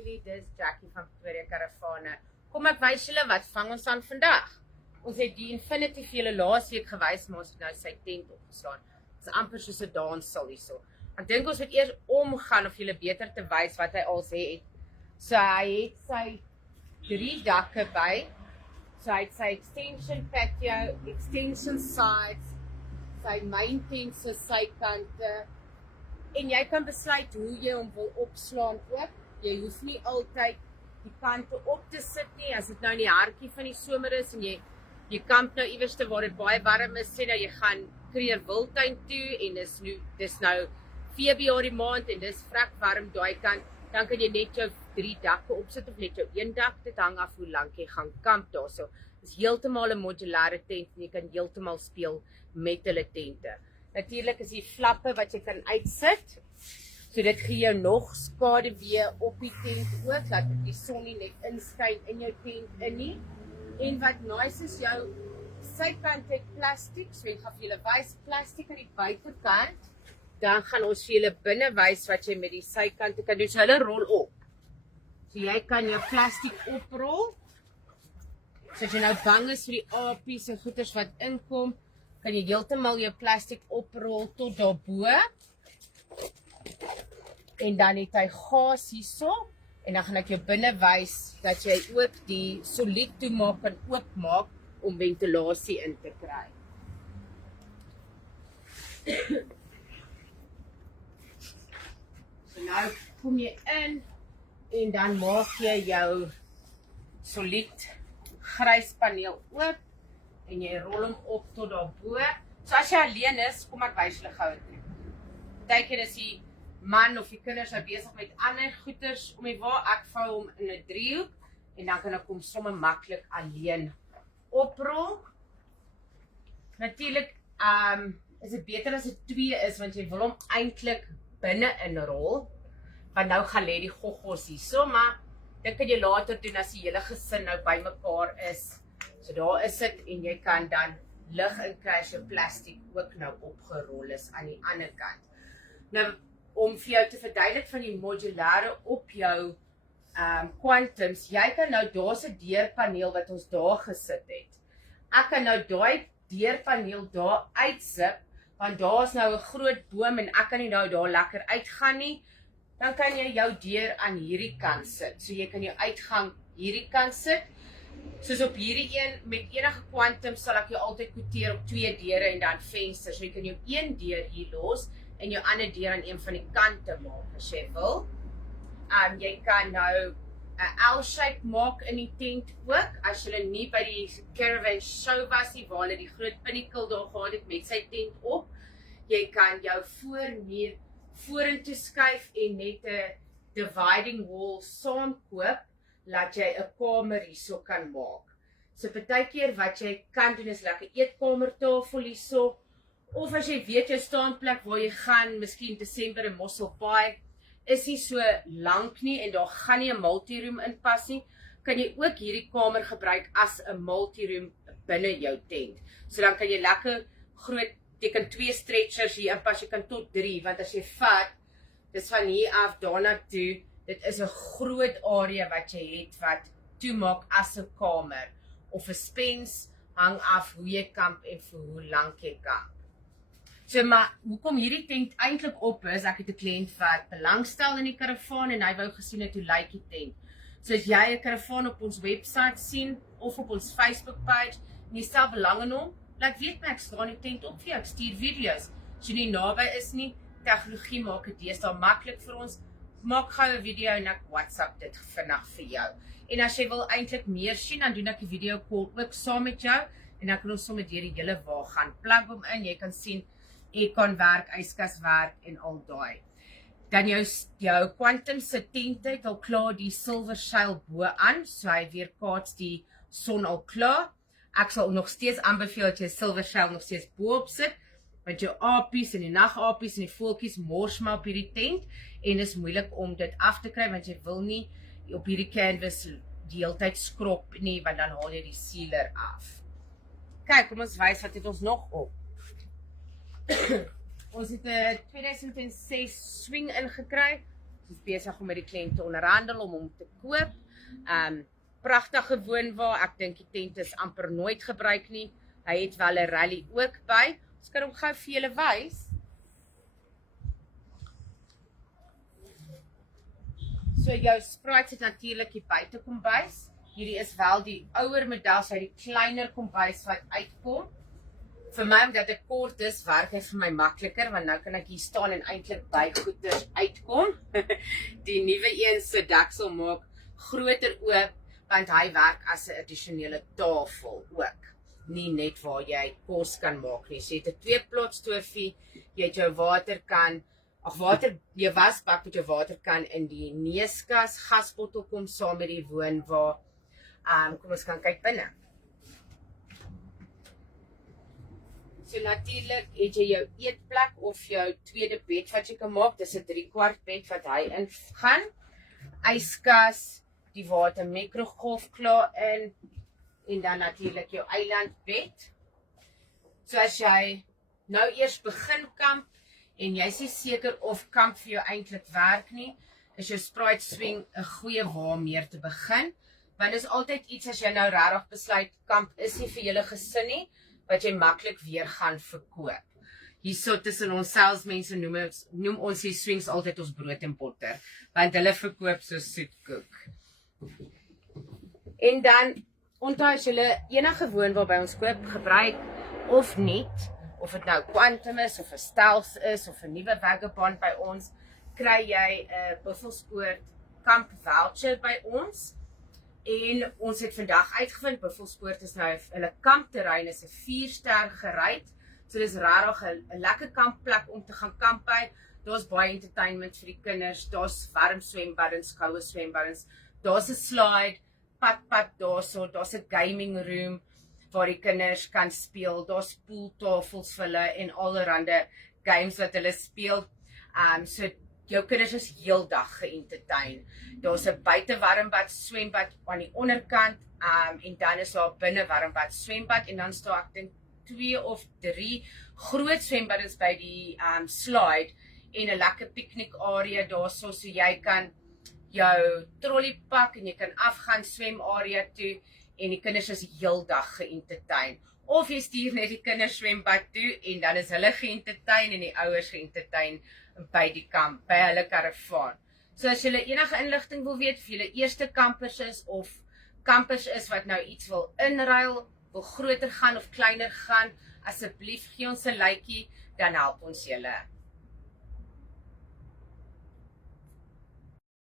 family, dis Jackie van Pretoria Karavane. Kom ek wys julle wat vang ons aan vandag. Ons het die Infinity vir julle laas week gewys, maar ons het nou sy tent opgeslaan. Dit is amper soos 'n danssal hierso. Ek dink ons moet eers omgaan of julle beter te wys wat hy als het. So hy het sy 3 dakke by. So hy het sy extension patio, extension sides, sy main tent se sykante. En jy kan besluit hoe jy hom wil opslaan ook. Jy hoef nie altyd die kante op te sit nie, as dit nou in die hartjie van die somer is en jy kamp nou iewers te waar dit baie warm is, sê dat jy gaan Kruger Wildtuin toe en dis nou Februarie maand en dis vrek warm daai kant, dan kan jy net jou 3 dakke opsit of net jou 1 dak, dit hang af hoe lank jy gaan kamp daarso. Dis heeltemal 'n modulêre tent en jy kan heeltemal speel met hulle tente. Natuurlik is die flappe wat jy kan uitsit, so dit gee jou nog skaduwee op die tent ook, dat die son nie net inskyn in jou tent in nie. En wat nice is, jou sykant het plastiek, so ek gaan vir julle wys plastiek aan die buitekant, dan gaan ons vir julle binne wys wat jy met die sykante kan doen, so hulle rol op. So jy kan jou plastiek oprol, so as jy nou bang is vir die apies en goeders wat inkom, kan jy heeltemal jou plastiek oprol tot daarbo. En dan het hy gas hierso, en dan gaan ek jou binne wys dat jy ook die solied toemaak kan oopmaak om ventilasie in te kry. So nou kom jy in en dan maak jy jou solied grys paneel oop en jy rol hom op tot daarbo. So as jy alleen is, kom ek wys julle gou dit. Partykeer is die man of die kinders nou besig met ander goeders om die waar, ek vou hom in 'n driehoek en dan kan ek hom sommer maklik alleen oprol. Natuurlik is dit beter as dit 2 is, want jy wil hom eintlik binne inrol, want nou gaan lê die goggos hierso, maar dit kan jy later doen as die hele gesin nou bymekaar is. So daar is dit en jy kan dan lig in kry as jou plastiek ook nou opgerol is aan die ander kant. Nou, om vir jou te verduidelik van die modulêre op jou quantums, jy kan nou, daar's 'n deurpaneel wat ons daar gesit het. Ek kan nou daai deurpaneel daar uitsip, want daar's nou 'n groot boom en ek kan nie nou daar lekker uitgaan nie. Dan kan jy jou deur aan hierdie kant sit. So jy kan jou uitgang hierdie kant sit. Soos op hierdie een, met enige quantum sal ek jou altyd kwoteer op 2 deure en dan vensters. So jy kan jou 1 deur hier los en jou ander deur aan een van die kante maak as jy wil. Jy kan nou 'n L-shape maak in die tent ook, as jy nie by die caravan show was nie, waar hulle die groot pinnacle daar gehad het met sy tent op. Jy kan jou voormuur vorentoe skuif en net 'n dividing wall saamkoop, laat jy 'n kamer hierso kan maak. So partykeer wat jy kan doen is lekker eetkamertafel hierso, of as jy weet jou staanplek waar jy gaan, miskien Desember in Mossel Bay, is nie so lank nie en daar gaan nie 'n multiroom inpas nie, kan jy ook hierdie kamer gebruik as 'n multiroom binne jou tent. So dan kan jy lekker groot, jy kan 2 stretchers hier inpas, jy kan tot 3, want as jy vat, dis van hier af daarna toe, dit is 'n groot area wat jy het wat toemaak as 'n kamer, of 'n spens, hang af hoe jy kamp en vir hoe lank jy kamp. So, maar hoekom hierdie tent eintlik op is, ek het 'n kliënt wat belangstel in die karavaan en hy wou gesien het hoe lyk die tent. So as jy 'n karavaan op ons webwerf sien of op ons Facebook page en jy stel belang in hom, laat weet my, ek slaan die tent op vir jou, ek stuur video's. As jy nie naby is nie, tegnologie maak dit deesdae maklik vir ons. Maak gou 'n video en ek WhatsApp dit vinnig vir jou. En as jy wil eintlik meer sien, dan doen ek 'n video call ook saam met jou en dan kan ons sommer deur die hele wa gaan. Plug hom in, jy kan sien aircon werk, yskas werk en al daai. Dan jou quantum se tent het al klaar die silver sail bo aan, so hy weerkaats die son al klaar. Ek sal nog steeds aanbeveel dat jy silver sail nog steeds bo op sit, want jou apies en die nagapies en die voeltjies mors maar op hierdie tent en is moeilik om dit af te kry, want jy wil nie op hierdie canvas die hele tyd skrop nie, want dan haal jy die sealer af. Kyk, kom ons wys wat het ons nog op. Ons het 'n 2006 swing ingekry. is besig om met die kliënt te onderhandel om hom te koop. Pragtige woonwa, ek dink die tent is amper nooit gebruik nie. Hy het wel 'n rally ook by. Ons kan hom gou vir julle wys. So jou Sprite het natuurlik die buitekombuis. Hierdie is wel die ouer model, so die kleiner kombuis wat uitkom. Vir my, omdat dit kort is, werk hy vir my makliker, want nou kan ek hier staan en eintlik by goeders uitkom. Die nuwe een se deksel maak groter oop, want hy werk as 'n addisionele tafel ook. Nie net waar jy kos kan maak nie. So jy het 'n 2-plot stofie, jy het jou waterkan, jou wasbak met jou waterkan in die neuskas, gasbottel kom saam met die woonwa. Kom ons gaan kyk binne. So natuurlik het jy jou eetplek of jou tweede bed wat jy kan maak. Dis 'n 3/4 bed wat hy ingaan. Yskas, die water mikrogolf klaar in en dan natuurlik jou eilandbed. So as jy nou eers begin kamp en jy is nie seker of kamp vir jou eintlik werk nie, is jou Sprite Swing 'n goeie wa om meer te begin. Want is altyd iets as jy nou regtig besluit kamp is nie vir julle gesin nie, wat jy maklik weer gaan verkoop. Hierso tussen ons salesmense noem ons die swings altyd ons brood en botter, want hulle verkoop so soetkoek. En dan onthou as julle enige woonwa by ons koop, gebruik of nie, of dit nou Quantum is of 'n Stealth is of 'n nuwe Vagabond by ons, kry jy 'n Buffelspoort kamp voucher by ons. En ons het vandag uitgevind, Buffelspoort is nou, hulle kampterrein is 'n 4-ster gereid. So dis regtig 'n lekker kampplek om te gaan kamp by. Daar's baie entertainment vir die kinders, daar's warm swembaddens, koue swembaddens, daar's 'n slide, pad daarso, daar's 'n gaming room waar die kinders kan speel, daar's pooltafels vir hulle en allerhande games wat hulle speel. So jou kinders is heeldag ge-entertain. Daar's 'n buitewarmbad swembad aan die onderkant, en dan is daar binne warmbad swembad en dan staan ek dink 2 of 3 groot swembaddens by die slide en 'n lekker piknik area daarso, so jy kan jou trolley pak en jy kan afgaan swemarea toe en die kinders is heeldag ge-entertain. Of jy stuur net die kinders swembad toe en dan is hulle ge-entertain en die ouers ge-entertain by die kamp, by hulle karavaan. So as julle enige inligting wil weet, of julle eerste kampers is of kampers is wat nou iets wil inruil, wil groter gaan of kleiner gaan, asseblief gee ons 'n lykie, dan help ons julle.